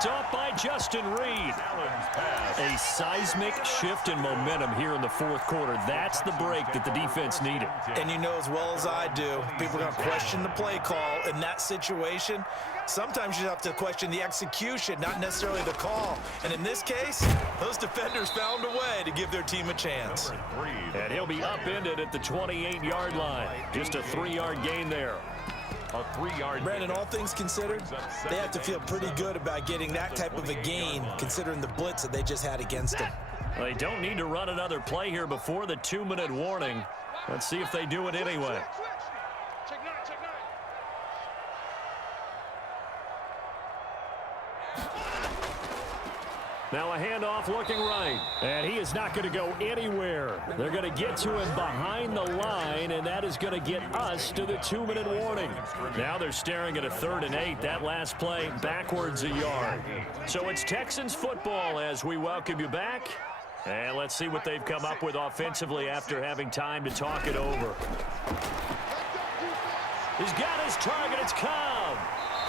picked off by Justin Reed. A seismic shift in momentum here in the fourth quarter. That's the break that the defense needed. And you know as well as I do, people are going to question the play call in that situation. Sometimes you have to question the execution, not necessarily the call. And in this case, those defenders found a way to give their team a chance. And he'll be upended at the 28-yard line. Just a 3-yard gain there. A 3-yard. Brandon, all things considered, they have to feel pretty good about getting that type of a gain, considering the blitz that they just had against them. Well, they don't need to run another play here before the 2-minute warning. Let's see if they do it anyway. Now a handoff looking right, and he is not going to go anywhere. They're going to get to him behind the line, and that is going to get us to the 2-minute warning. Now they're staring at a 3rd and 8. That last play backwards a yard. So it's Texans football as we welcome you back. And let's see what they've come up with offensively after having time to talk it over. He's got his target. It's Cobb.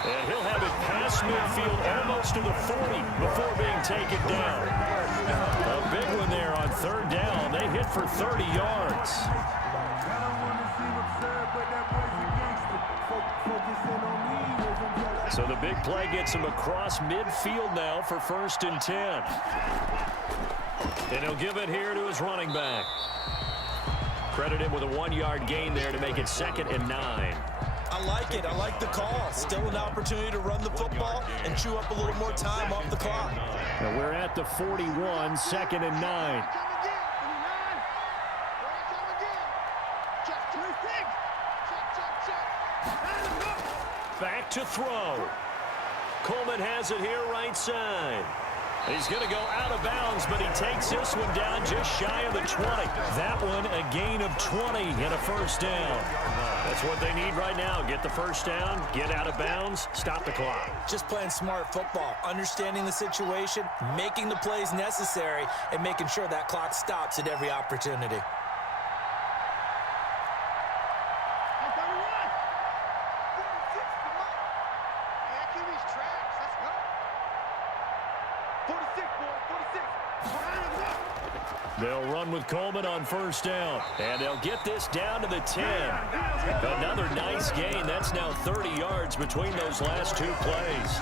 And he'll have it past midfield almost to the 40 before being taken down. A big one there on 3rd down. They hit for 30 yards. So the big play gets him across midfield now for 1st and 10. And he'll give it here to his running back. Credit him with a 1-yard gain there to make it 2nd and 9. I like it. I like the call. Still an opportunity to run the football and chew up a little more time off the clock. Now we're at the 41, 2nd and 9. Back to throw. Coleman has it here right side. He's going to go out of bounds, but he takes this one down just shy of the 20. That one a gain of 20 and a 1st down. That's what they need right now. Get the 1st down, get out of bounds, stop the clock. Just playing smart football, understanding the situation, making the plays necessary, and making sure that clock stops at every opportunity. They'll run with Coleman on 1st down, and they'll get this down to the 10. Another nice gain. That's now 30 yards between those last 2 plays.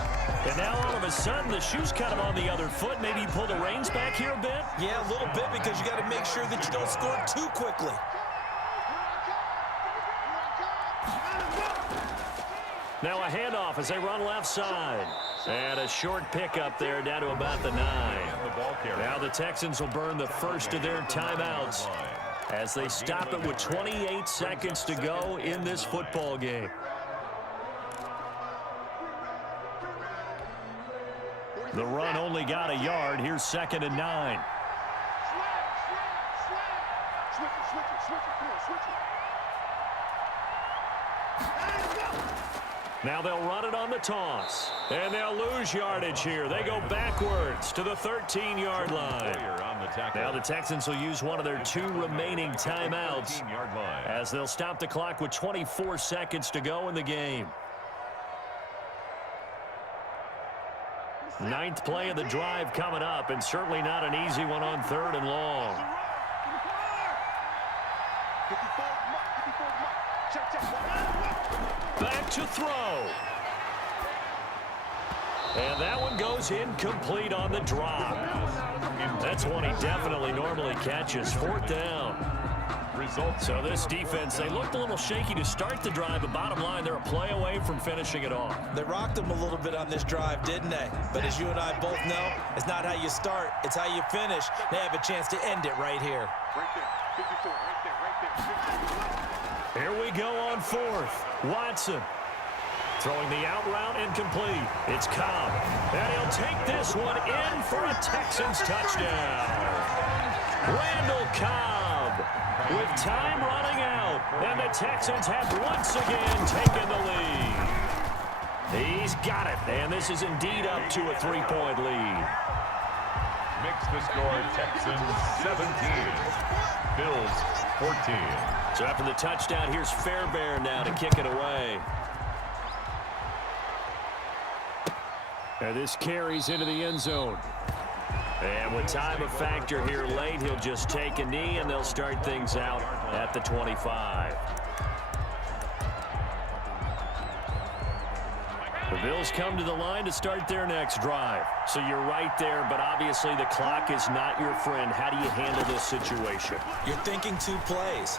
And now all of a sudden the shoe's kind of on the other foot. Maybe you pull the reins back here a bit? Yeah, a little bit, because you got to make sure that you don't score too quickly. Now a handoff as they run left side. And a short pickup there down to about the 9. Now the Texans will burn the first of their timeouts as they stop it with 28 seconds to go in this football game. The run only got a yard. Here's 2nd and 9. Now they'll run it on the toss. And they'll lose yardage here. They go backwards to the 13-yard line. Now the Texans will use one of their 2 remaining timeouts as they'll stop the clock with 24 seconds to go in the game. 9th play of the drive coming up, and certainly not an easy one on 3rd and long. Back to throw. And that one goes incomplete on the drop. That's one he definitely normally catches. 4th down. So this defense, they looked a little shaky to start the drive, but bottom line, they're a play away from finishing it off. They rocked them a little bit on this drive, didn't they? But as you and I both know, it's not how you start, it's how you finish. They have a chance to end it right here. Right there, 54, right there, right there. Here we go on 4th. Watson throwing the out route incomplete. It's Cobb. And he'll take this one in for a Texans touchdown. Randall Cobb with time running out. And the Texans have once again taken the lead. He's got it. And this is indeed up to a 3-point lead. Makes the score Texans 17. Bills 14. So after the touchdown, here's Fairbairn now to kick it away. And this carries into the end zone. And with time a factor here late, he'll just take a knee, and they'll start things out at the 25. The Bills come to the line to start their next drive. So you're right there, but obviously the clock is not your friend. How do you handle this situation? You're thinking 2 plays.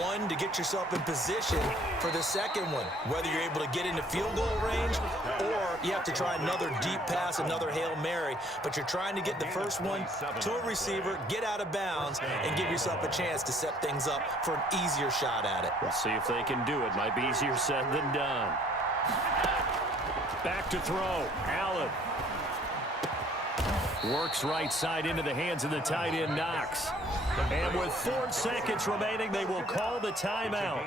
One, to get yourself in position for the second one, whether you're able to get into field goal range or you have to try another deep pass, another Hail Mary. But you're trying to get the first one to a receiver, get out of bounds, and give yourself a chance to set things up for an easier shot at it. We'll see if they can do it. Might be easier said than done. Back to throw. Allen. Works right side into the hands of the tight end, Knox. And with 4 seconds remaining, they will call the timeout.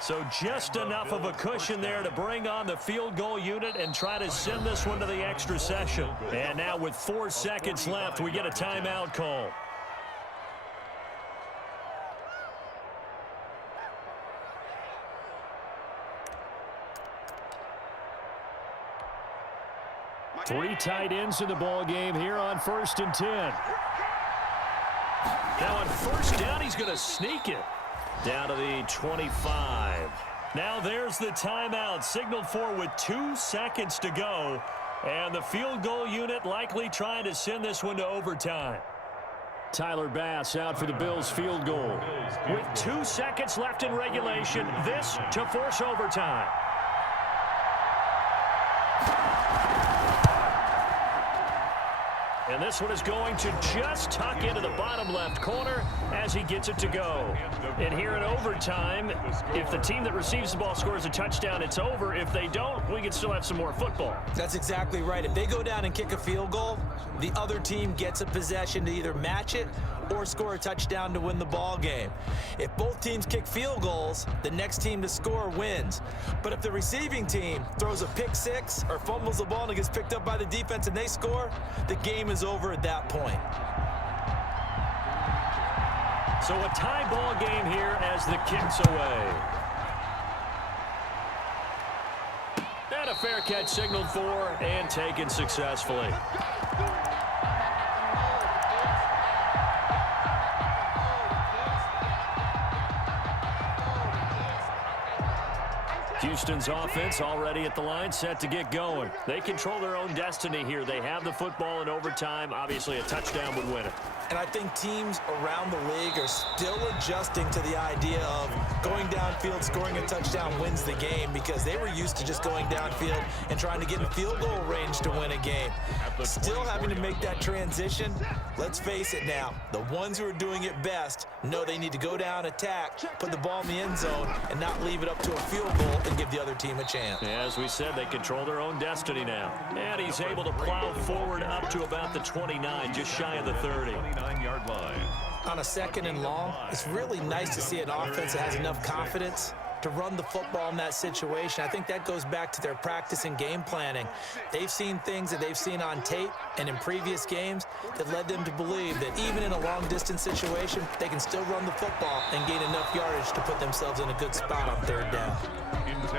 So just enough of a cushion there to bring on the field goal unit and try to send this one to the extra session. And now with 4 seconds left, we get a timeout call. Three tight ends in the ball game here on 1st and 10. Now on 1st down, he's going to sneak it down to the 25. Now there's the timeout signaled for with 2 seconds to go. And the field goal unit likely trying to send this one to overtime. Tyler Bass out for the Bills field goal. With 2 seconds left in regulation, this to force overtime. And this one is going to just tuck into the bottom left corner as he gets it to go. And here in overtime, if the team that receives the ball scores a touchdown, it's over. If they don't, we can still have some more football. That's exactly right. If they go down and kick a field goal, the other team gets a possession to either match it or score a touchdown to win the ball game. If both teams kick field goals, the next team to score wins. But if the receiving team throws a pick six or fumbles the ball and it gets picked up by the defense and they score, the game is over at that point. So a tie ball game here as the kick's away. And a fair catch signaled for and taken successfully. Houston's offense already at the line, set to get going. They control their own destiny here. They have the football in overtime. Obviously, a touchdown would win it. And I think teams around the league are still adjusting to the idea of going downfield, scoring a touchdown wins the game, because they were used to just going downfield and trying to get in field goal range to win a game. Still having to make that transition. Let's face it now, the ones who are doing it best know they need to go down, attack, put the ball in the end zone, and not leave it up to a field goal and give the other team a chance. As we said, they control their own destiny now. And he's able to plow forward up to about the 29, just shy of the 30. 29-yard line. On a 2nd and long, it's really nice to see an offense that has enough confidence to run the football in that situation. I think that goes back to their practice and game planning. They've seen things that they've seen on tape and in previous games that led them to believe that even in a long-distance situation, they can still run the football and gain enough yardage to put themselves in a good spot on 3rd down.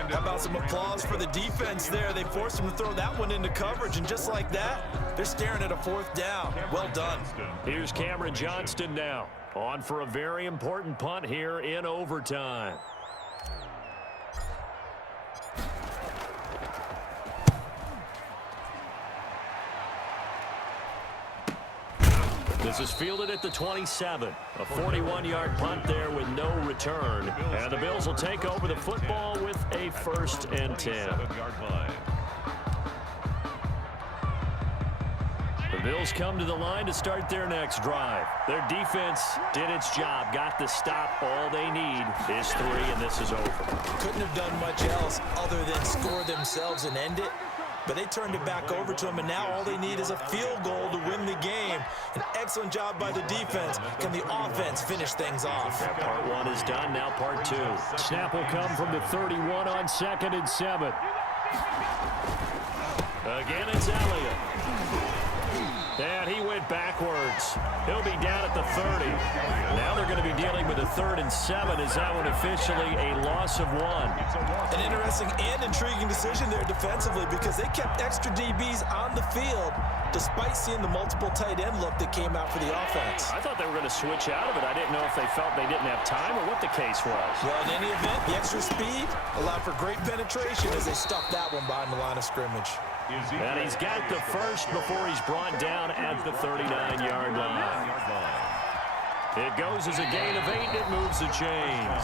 How about some applause for the defense there? They forced him to throw that one into coverage, and just like that, they're staring at a 4th down. Well done. Here's Cameron Johnston now, on for a very important punt here in overtime. This is fielded at the 27. A 41-yard punt there with no return. And the Bills will take over the football with a 1st and 10. The Bills come to the line to start their next drive. Their defense did its job, got the stop. All they need is 3, and this is over. Couldn't have done much else other than score themselves and end it. But they turned it back over to him, and now all they need is a field goal to win the game. An excellent job by the defense. Can the offense finish things off? Yeah, part 1 is done, now part 2. Snap will come from the 31 on 2nd and 7. Again, it's Elliott. And he went backwards. He'll be down at the 30. Now they're going to be dealing with a 3rd and 7 as that one officially a loss of 1. An interesting and intriguing decision there defensively because they kept extra DBs on the field despite seeing the multiple tight end look that came out for the offense. I thought they were going to switch out of it. I didn't know if they felt they didn't have time or what the case was. Well, in any event, the extra speed allowed for great penetration as they stuffed that one behind the line of scrimmage. And he's got the first before he's brought down at the 39-yard line. It goes as a gain of 8, and it moves the chains.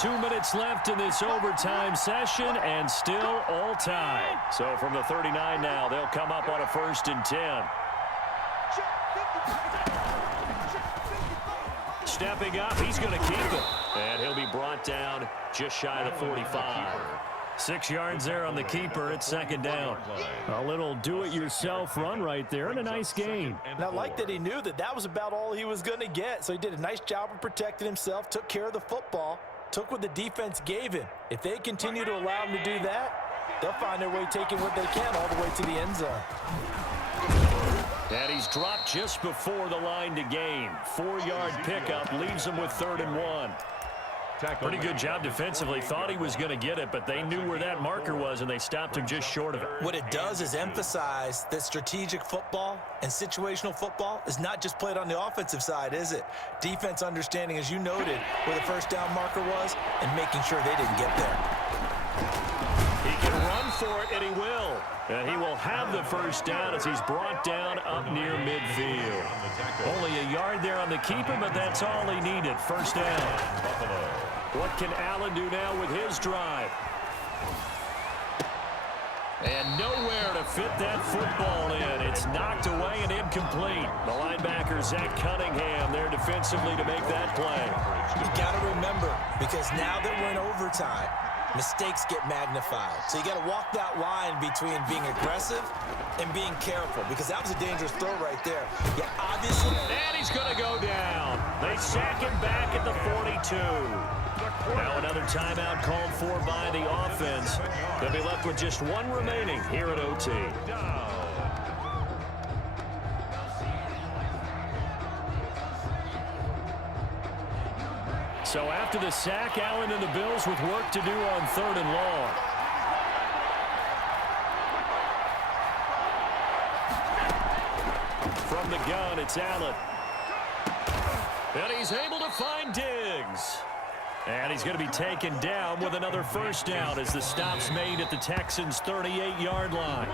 2 minutes left in this overtime session, and still all tied. So from the 39 now, they'll come up on a 1st and 10. Stepping up, he's going to keep it. And he'll be brought down just shy of the 45. 6 yards there on the keeper. It's 2nd down. A little do-it-yourself run right there and a nice gain. And I like that he knew that that was about all he was going to get. So he did a nice job of protecting himself, took care of the football, took what the defense gave him. If they continue to allow him to do that, they'll find their way taking what they can all the way to the end zone. And he's dropped just before the line to gain. 4-yard pickup leaves him with 3rd and 1. Pretty good job defensively. Thought he was going to get it, but they knew where that marker was, and they stopped him just short of it. What it does is emphasize that strategic football and situational football is not just played on the offensive side, is it? Defense understanding, as you noted, where the 1st down marker was and making sure they didn't get there. He can run for it, and he will. And he will have the 1st down as he's brought down up near midfield. Only a yard there on the keeper, but that's all he needed. 1st down. What can Allen do now with his drive? And nowhere to fit that football in. It's knocked away and incomplete. The linebacker, Zach Cunningham, there defensively to make that play. You got to remember, because now that we're in overtime, mistakes get magnified. So you got to walk that line between being aggressive and being careful, because that was a dangerous throw right there. Yeah, obviously. And he's going to go down. They sack him back at the 42. Now another timeout called for by the offense. They'll be left with just 1 remaining here at OT. So after the sack, Allen and the Bills with work to do on 3rd and long. From the gun, it's Allen. And he's able to find Diggs. And he's going to be taken down with another 1st down as the stop's made at the Texans' 38-yard line.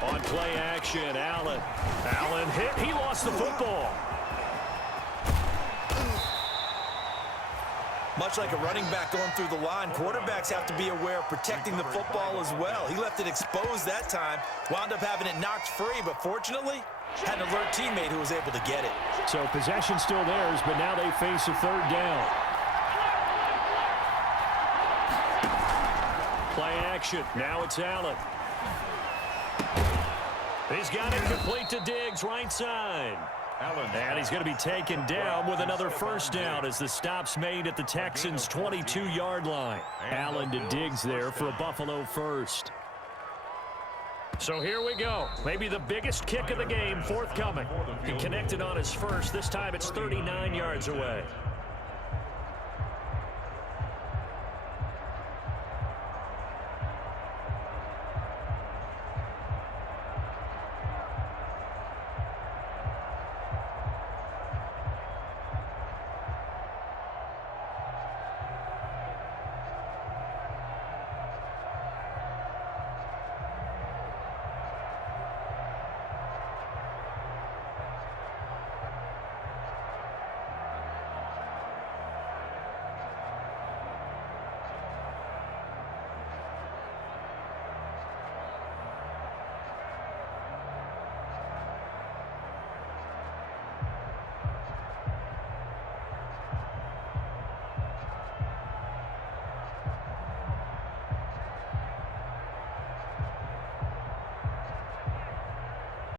On play action, Allen. Allen hit. He lost the football. Much like a running back going through the line, quarterbacks have to be aware of protecting the football as well. He left it exposed that time, wound up having it knocked free, but fortunately, had an alert teammate who was able to get it. So possession still theirs, but now they face a 3rd down. Play action. Now it's Allen. He's got it complete to Diggs, right side. And he's going to be taken down with another 1st down as the stop's made at the Texans' 22-yard line. Allen to Diggs there for a Buffalo 1st. So here we go. Maybe the biggest kick of the game forthcoming. He connected on his first. This time it's 39 yards away.